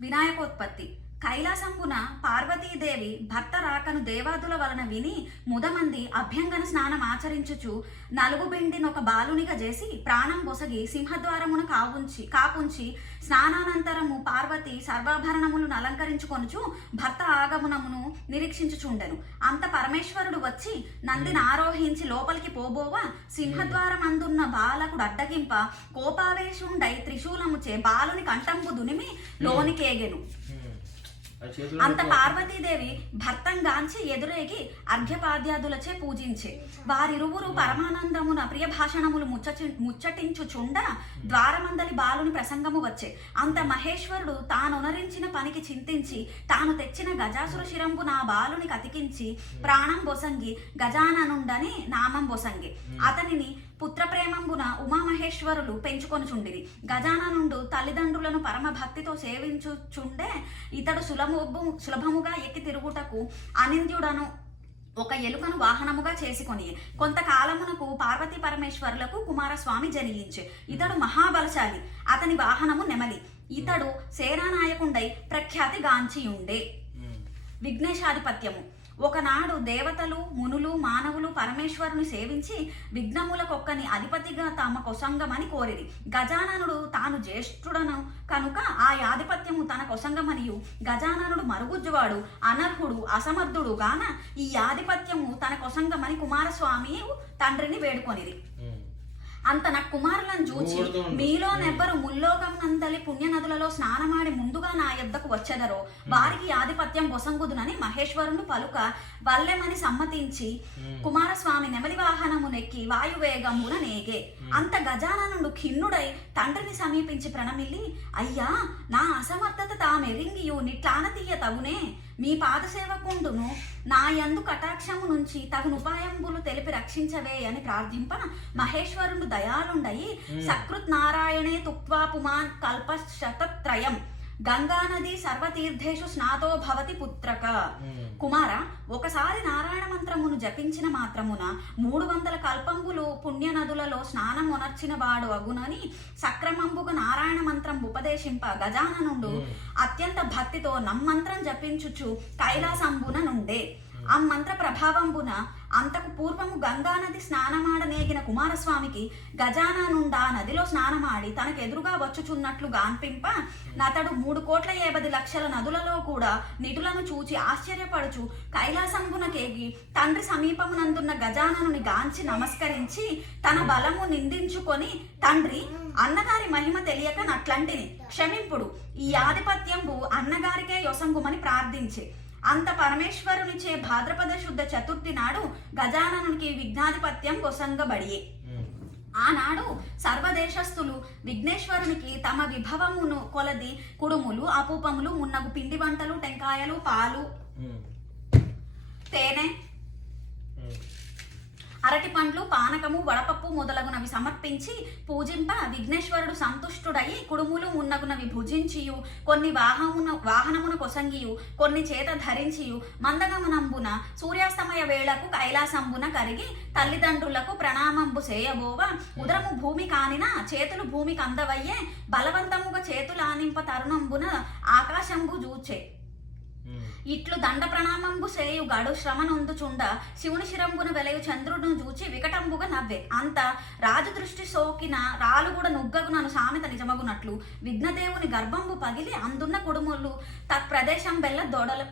వినాయకోత్పత్తి. కైలాసంబున పార్వతీదేవి భర్త రాకను దేవాదుల వలన విని ముదమంది అభ్యంగన స్నానం ఆచరించుచు నలుగుబిండినొక బాలునిగా చేసి ప్రాణం బొసగి సింహద్వారమున కావుంచి కాపుంచి స్నానానంతరము పార్వతి సర్వాభరణములను అలంకరించుకొనుచు భర్త ఆగమనమును నిరీక్షించుచుండెను. అంత పరమేశ్వరుడు వచ్చి నందిని ఆరోహించి లోపలికి పోబోవా? సింహద్వారమందున్న బాలకుడు అడ్డగింప కోపావేశుండై త్రిశూలముచే బాలుని కంఠంపు దునిమి లోనికేగెను. అంత పార్వతీదేవి భర్తంగాంచి ఎదురేగి అర్ఘ్యపాద్యాదులచే పూజించే. వారిరువురు పరమానందమున ప్రియ భాషణములు ముచ్చటి ముచ్చటించుచుండ ద్వారమందలి బాలుని ప్రసంగము వచ్చే. అంత మహేశ్వరుడు తానునరించిన పనికి చింతించి తాను తెచ్చిన గజాసుర శిరంబు నా బాలునికి అతికించి ప్రాణం బొసంగి గజాననుండని నామం బొసంగి. అతనిని పుత్రప్రేమంబున ఉమామహేశ్వరులు పెంచుకొనుచుండిరి. గజాననుండు తల్లిదండ్రులను పరమ భక్తితో సేవించుచుండే ఇతడు సులభము సులభముగా ఎక్కి తిరుగుటకు అనింద్యుడను ఒక ఎలుకను వాహనముగా చేసుకొని కొంతకాలమునకు పార్వతీ పరమేశ్వరులకు కుమారస్వామి జనియించే ఇతడు మహాబలశాలి అతని వాహనము నెమలి. ఇతడు సేనానాయకుండై ప్రఖ్యాతి గాంచియుండే. విఘ్నేశాధిపత్యము. ఒకనాడు దేవతలు మునులు మానవులు పరమేశ్వరుని సేవించి విఘ్నములకొక్కని అధిపతిగా తమ కొసంగమని కోరిది గజాననుడు తాను జ్యేష్ఠుడను కనుక ఆ యాధిపత్యము తన కొసంగమనియు. గజాననుడు మరుగుజ్జువాడు అనర్హుడు అసమర్థుడు గాన ఈ యాధిపత్యము తన కొసంగమని కుమారస్వామి తండ్రిని వేడుకొనిది అంత నా కుమారులను చూచి. మీలోనెవ్వరు ముల్లోకం నందలి పుణ్య నదులలో స్నానమాడి ముందుగా నా యొద్దకు వచ్చెదరో వారికి ఆధిపత్యం బొసంగుదునని మహేశ్వరుడు పలుక వల్లెమని సమ్మతించి. కుమారస్వామి నెమలి వాహనమునెక్కి వాయువేగమున నేగే. అంత గజాననుడు ఖిన్నుడై తండ్రిని సమీపించి ప్రణమిల్లి అయ్యా నా అసమర్థత తామెరింగియు నిట్లానతీయ తగునే. మీ పాదసేవకుండును నా యందు కటాక్షము నుంచి తగును ఉపాయంబులు తెలిపి రక్షించవే అని ప్రార్థింప మహేశ్వరుడు దయాళుండయి సకృత్ నారాయణే తుక్వా పుమాన్ కల్ప శతత్రయం గంగానది సర్వతీర్థేషు స్నాతో భవతి పుత్రక. కుమార ఒకసారి నారాయణ మంత్రమును జపించిన మాత్రమున మూడు వందల కల్పంబులు పుణ్య నదులలో స్నానం ఒనర్చిన వాడు అగునని సక్రమంబుగా నారాయణ మంత్రం ఉపదేశింప గజాననుండు అత్యంత భక్తితో నమ్మంత్రం జపించుచు కైలాసంబున నుండే. ఆ మంత్ర ప్రభావంబున అంతకు పూర్వము గంగానది స్నానమాడనేగిన కుమారస్వామికి గజాననుండా నదిలో స్నానమాడి తనకు ఎదురుగా వచ్చుచున్నట్లు గాన్పింప నతడు మూడు కోట్ల ఏబది లక్షల నదులలో కూడా నిధులను చూచి ఆశ్చర్యపడుచు కైలాసంబునకేగి తండ్రి సమీపమునందున్న గజాననుని గాంచి నమస్కరించి తన బలము నిందించుకొని తండ్రి అన్నగారి మహిమ తెలియక నట్లంటిని క్షమింపుడు ఈ ఆధిపత్యంబు అన్నగారికే యొసంగుమని ప్రార్థించి. అంత పరమేశ్వరునిచే భాద్రపద శుద్ధ చతుర్థి నాడు గజాననునికి విఘ్నాధిపత్యం కొసంగబడియే. ఆనాడు సర్వదేశస్థులు విఘ్నేశ్వరునికి తమ విభవమును కొలది కుడుములు అపూపములు మున్నగు పిండి వంటలు టెంకాయలు పాలు. తేనె. అరటి పండ్లు పానకము వడపప్పు మొదలగునవి సమర్పించి పూజింప విఘ్నేశ్వరుడు సంతుష్టుడయి కుడుములు ఉన్నగునవి భుజించియు కొన్ని వాహమున వాహనమున కొసంగియు కొన్ని చేత ధరించియు మందగమనంబున సూర్యాస్తమయ వేళకు కైలాసంబున కరిగి తల్లిదండ్రులకు ప్రణామంబు చేయబోవ ఉదరము భూమి కానిన చేతులు భూమికి అందవయ్యే బలవంతముగా చేతులానింప తరుణంబున ఆకాశంబు జూచే. ఇట్లు దండ ప్రణామంబు సేయు గడు శ్రమనొందుచుండ శివుని శిరంబున వెలయు చంద్రుడును చూచి వికటంబుగా నవ్వే. అంత రాజు దృష్టి సోకిన రాలు కూడా నుగ్గగునను సామెత నిజమగునట్లు. విఘ్నదేవుని గర్భంబు పగిలి అందున్న కుడుములు తత్ప్రదేశం బెల్ల దొడల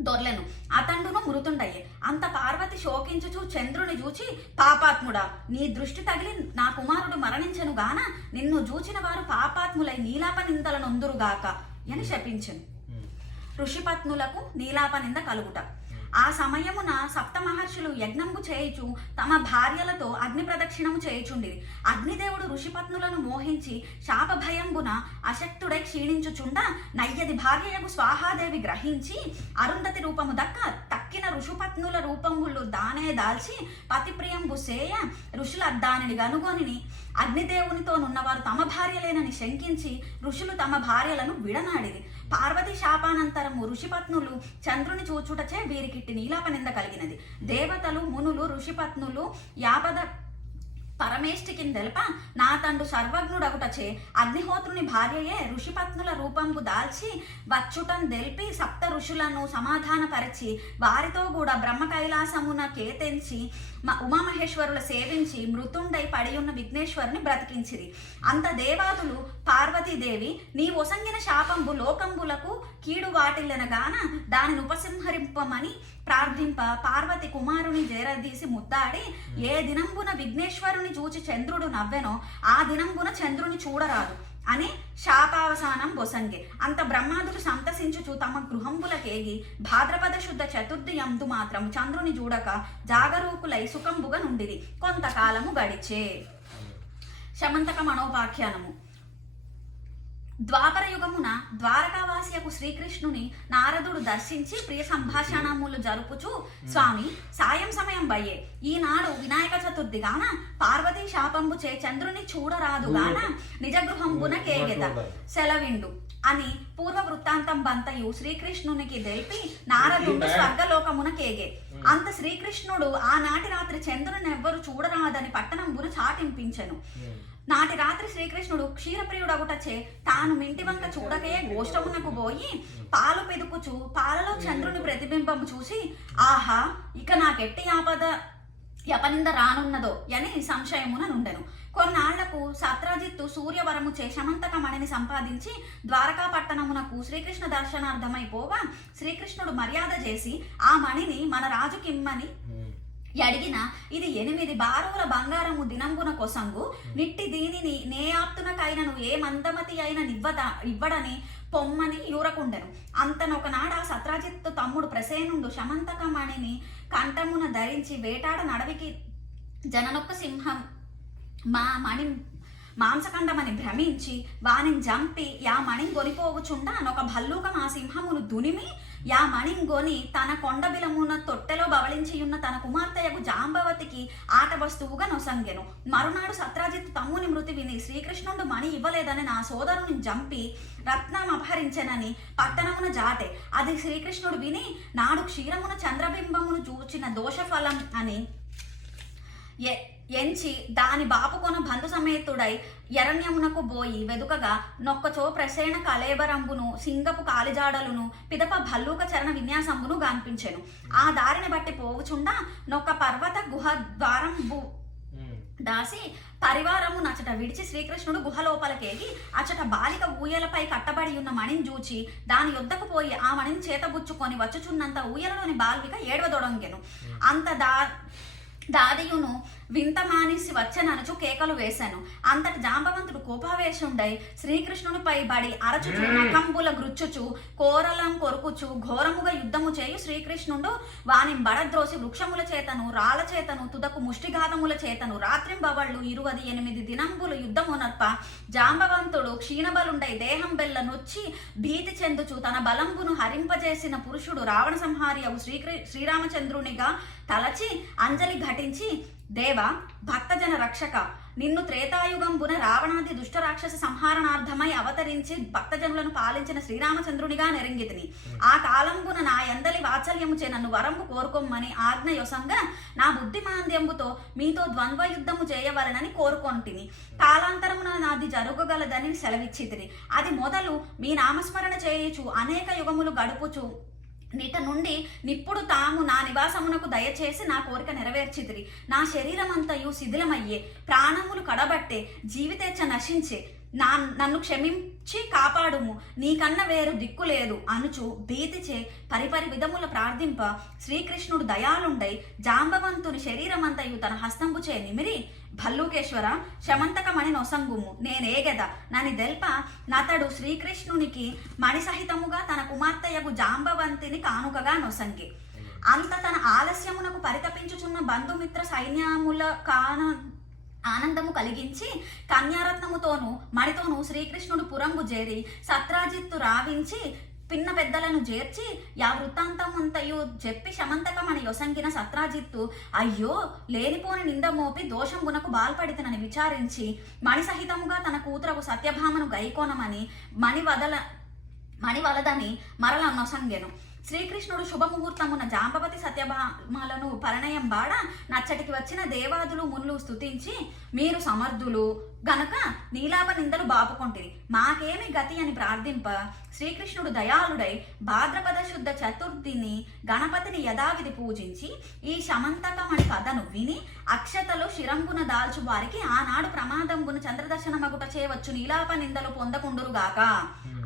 దొర్లెను. అతండును మృతుండయ్యే అంత పార్వతి శోకించుచు చంద్రుని చూచి పాపాత్ముడా నీ దృష్టి తగిలి నా కుమారుడు మరణించను గాన నిన్ను చూచిన వారు పాపాత్ములై నీలాప నిందలనొందురుగాక అని శపించను. ఋషిపత్నులకు నీలాపనింద కలుగుట. ఆ సమయమున సప్త మహర్షులు యజ్ఞంబు చేయుచు తమ భార్యలతో అగ్ని ప్రదక్షిణము చేయుచుండిరి. అగ్నిదేవుడు ఋషిపత్నులను మోహించి శాపభయంబున అశక్తుడై క్షీణించుచుండ నయ్యది భార్యయగు స్వాహాదేవి గ్రహించి అరుంధతి రూపము దక్క తక్కిన ఋషుపత్నుల రూపములు దానే దాల్చి పతిప్రియంబు సేయ ఋషుల దానిని గనుగొని అగ్నిదేవునితో నున్నవారు తమ భార్యలేనని శంకించి ఋషులు తమ భార్యలను విడనాడిరి. పార్వతి శాపానంతరము ఋషిపత్నులు చంద్రుని చూచుటచే వీరికిట్టి నీలాపనింద కలిగినది. దేవతలు మునులు ఋషిపత్నులు యాపద పరమేష్టికి తెలప నా తండ్రు సర్వజ్ఞుడగుటచే అగ్నిహోత్రుని భార్యయే ఋషిపత్నుల రూపంబు దాల్చి వచ్చుటం దెల్పి సప్త ఋషులను సమాధానపరిచి వారితో కూడా బ్రహ్మ కైలాసమున కేతెంచి మ- ఉమామహేశ్వరుల సేవించి మృతుండై పడి ఉన్న విఘ్నేశ్వరుని బ్రతికించిరి. అంత దేవాదులు పార్వతీదేవి నీ ఒసంగిన శాపంబు లోకంబులకు కీడు వాటిల్లనగాన దానిని ఉపసింహరింపమని ప్రార్థింప పార్వతి కుమారుని జేరదీసి ముద్దాడి ఏ దినంబున విఘ్నేశ్వరుని చూచి చంద్రుడు నవ్వెనో ఆ దినంబున చంద్రుని చూడరాదు అని శాపావసానం బొసంగే. అంత బ్రహ్మాదులు సంతసించుచు తమ గృహంబులకేగి భాద్రపద శుద్ధ చతుర్థి యందు మాత్రం చంద్రుని చూడక జాగరూకులై సుఖంబుగా నుండిరి. కొంతకాలము గడిచే. శమంతక మనోపాఖ్యానము. ద్వాపర యుగమున ద్వారకావాసియకు శ్రీకృష్ణుని నారదుడు దర్శించి ప్రియ సంభాషణములు జరుపుచు. స్వామి సాయం సమయం బయ్యే. ఈనాడు వినాయక చతుర్థి గాన పార్వతీ శాపంబు చే చంద్రుని చూడరాదు గాన నిజ గృహంబున కేగెద సెలవిండు. అని పూర్వ వృత్తాంతం బంతయు శ్రీకృష్ణునికి తెలిపి నారదుడు స్వర్గలోకమున కేగే. అంత శ్రీకృష్ణుడు ఆనాటి రాత్రి చంద్రుని ఎవ్వరు చూడరాదని పట్టణంబున చాటింపించెను. నాటి రాత్రి శ్రీకృష్ణుడు క్షీరప్రియుడగుటచే తాను మింటి వంక చూడకే గోష్టమునకు పోయి పాలు పెదుకుచు పాలలో చంద్రుని ప్రతిబింబము చూసి ఆహా ఇక నాకెట్టి ఆపద ఎపనింద రానున్నదో అని సంశయముననుండెను కొన్నాళ్ళకు సత్రజిత్తు సూర్యవరము చే శమంతక మణిని సంపాదించి ద్వారకా పట్టణమునకు శ్రీకృష్ణ దర్శనార్థమైపోగా శ్రీకృష్ణుడు మర్యాద చేసి ఆ మణిని మన రాజుకిమ్మని అడిగిన ఇది ఎనిమిది బారుల బంగారము దినంబున కొసంగు. నిట్టి దీనిని నే ఆప్తునకైనను ఏ మందమతి అయిన నివ్వద ఇవ్వడని పొమ్మని యూరకుండెను. అంతనొకనాడ సత్రాజిత్తు తమ్ముడు ప్రసేనుండు శమంతకమణిని కంఠమున ధరించి వేటాడ నడవికి జననొక్క సింహం మా మణి మాంసఖండమని భ్రమించి వానిని జంపి యా మణిని గొనిపోవుచుండ అనొక భల్లూకం ఆ సింహమును దునిమి యా మణిని గొని తన కొండబిలమున తొట్టెలో బవళించియున్న తన కుమార్తెయకు జాంబవతికి ఆట వస్తువుగా నొసంగెను. మరునాడు సత్రాజిత్ తమ్ముని మృతి విని శ్రీకృష్ణుడు మణి ఇవ్వలేదని నా సోదరుని జంపి రత్నం అపహరించనని పట్టణమున జాటే అది శ్రీకృష్ణుడు విని నాడు క్షీరమున చంద్రబింబమును చూచిన దోషఫలం అని ఎంచి దాని బాపుకొన బంధు సమేతుడై ఎరణ్యమునకు బోయి వెదుకగా నొక్కచో ప్రసేణ కలేబరంబును సింగపు కాలిజాడలును పిదప భల్లూక చరణ విన్యాసంబును గాన్పించెను. ఆ దారిని బట్టి పోవుచుండా నొక్క పర్వత గుహ ద్వారంబు దాసి పరివారము నచట విడిచి శ్రీకృష్ణుడు గుహ లోపలికేగి అచట బాలిక ఊయలపై కట్టబడి ఉన్న మణిని చూచి దాని యొద్దకు పోయి ఆ మణిని చేతబుచ్చుకొని వచ్చుచున్నంత ఊయలలోని బాల్విక ఏడవదొడంగెను. అంత దా the you know వింత మానిసి వచ్చననుచు కేకలు వేశాను. అంతటి జాంబవంతుడు కోపావేశుండై శ్రీకృష్ణునిపై బడి అరచుచు నకంబుల గృచ్చుచు కోరలం కొరుకుచు ఘోరముగా యుద్ధము చేయు శ్రీకృష్ణుడు వాని బడద్రోసి వృక్షముల చేతను రాళ్ళ చేతను తుదకు ముష్టిఘాతముల చేతను రాత్రింబవళ్ళు ఇరువది ఎనిమిది దినంబులు యుద్ధమునర్ప జాంబవంతుడు క్షీణబలుండై దేహం బెల్ల నొచ్చి భీతి చెందుచు తన బలంబును హరింపజేసిన పురుషుడు రావణ సంహారి అవు శ్రీకృ శ్రీరామచంద్రునిగా తలచి అంజలి ఘటించి దేవ భక్తజన రక్షక నిన్ను త్రేతాయుగంబున రావణాది దుష్ట రాక్షస సంహారణార్థమై అవతరించి భక్తజనులను పాలించిన శ్రీరామచంద్రునిగా నెరింగితిని. ఆ కాలంబున నా ఎందలి వాత్సల్యముచే నన్ను వరంబు కోరుకోమ్మని ఆజ్ఞయొసంగా నా బుద్ధిమాంద్యంబుతో మీతో ద్వంద్వ యుద్ధము చేయవలనని కోరుకొంటిని. కాలాంతరమున నాది జరగగలదని సెలవిచ్చితిని. అది మొదలు మీ నామస్మరణ చేయుచు అనేక యుగములు గడుపుచు నిట నుండి నిప్పుడు తాము నా నివాసమునకు దయచేసి నా కోరిక నెరవేర్చిదిరి నా శరీరమంతయు శిథిలమయ్యే. ప్రాణములు కడబట్టే. జీవితేచ్ఛ నశించే. నా నన్ను క్షమించి కాపాడుము. నీకన్న వేరు దిక్కు లేదు. అనుచు భీతిచే పరిపరి విధముల ప్రార్థింప శ్రీకృష్ణుడు దయాలుండై జాంబవంతుని శరీరమంతయు తన హస్తంబుచే నిమిరి భల్లూకేశ్వర శమంతకమణి నొసంగుము. నేనేగెద నని దెల్ప నతడు శ్రీకృష్ణునికి మణిసహితముగా తన కుమార్తెయగు జాంబవంతిని కానుకగా నొసంగి. అంత తన ఆలస్యమునకు పరితపించుచున్న బంధుమిత్ర సైన్యముల కాన ఆనందము కలిగించి కన్యారత్నముతోను మణితోను శ్రీకృష్ణుడు పురంబు చేరి సత్రాజిత్తు రావించి పిన్న పెద్దలను చేర్చి యా వృత్తాంతమంతయు చెప్పి శమంతకమని యొసంగిన సత్రాజిత్తు అయ్యో లేనిపోని నింద మోపి దోషంబునకు బాల్పడితనని విచారించి మణి సహితముగా తన కూతురకు సత్యభామను గైకోనమని మణి వదల మణి వలదని మరల నొసంగెను శ్రీకృష్ణుడు శుభముహూర్తమున జాంబవతి సత్యభామలను పరిణయం బాడ నచ్చటికి వచ్చిన దేవాదులు మునులు స్తుతించి మీరు సమర్థులు. గనక నీలాప నిందలు బాపుకొంటిరి. మాకేమి గతి అని ప్రార్థింప. శ్రీకృష్ణుడు దయాళుడై భాద్రపద శుద్ధ చతుర్థిని గణపతిని యథావిధి పూజించి ఈ శమంతకమణి కథను విని అక్షతలు శిరంగున దాల్చు వారికి ఆనాడు ప్రమాదంబున చంద్రదర్శన మగుట చేయవచ్చు నీలాప నిందలు పొందకుండురుగాక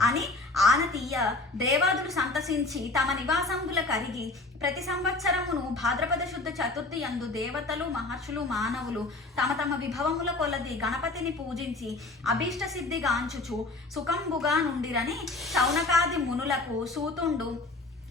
అని ఆనతీయ దేవాదులు సంతసించి తమ నివాసంబుల కరిగి ప్రతి సంవత్సరమును భాద్రపద శుద్ధ చతుర్థి యందు దేవతలు మహర్షులు మానవులు తమ తమ విభవముల కొలది గణపతిని పూజించి అభీష్ట సిద్ధి గాంచుచు సుఖంబుగా నుండిరని శౌనకాది మునులకు సూతుండు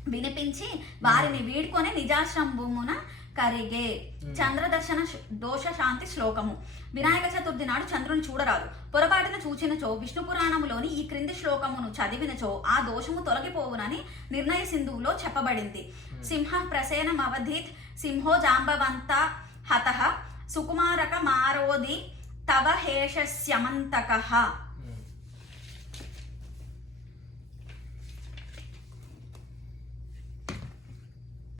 వినిపించి వారిని వీడ్కొని నిజాశ్రంభమున కరిగే. చంద్రదర్శన దోష శాంతి శ్లోకము. వినాయక చతుర్థి నాడు చంద్రుని చూడరాదు. పొరపాటున చూచినచో విష్ణు పురాణములోని ఈ క్రింది శ్లోకమును చదివినచో ఆ దోషము తొలగిపోవునని నిర్ణయ సింధువులో చెప్పబడింది. సింహ ప్రసేనం అవధీత్ సింహో జాంబవంత హత సుకుమారక మారోది తవ హేషస్యమంతక.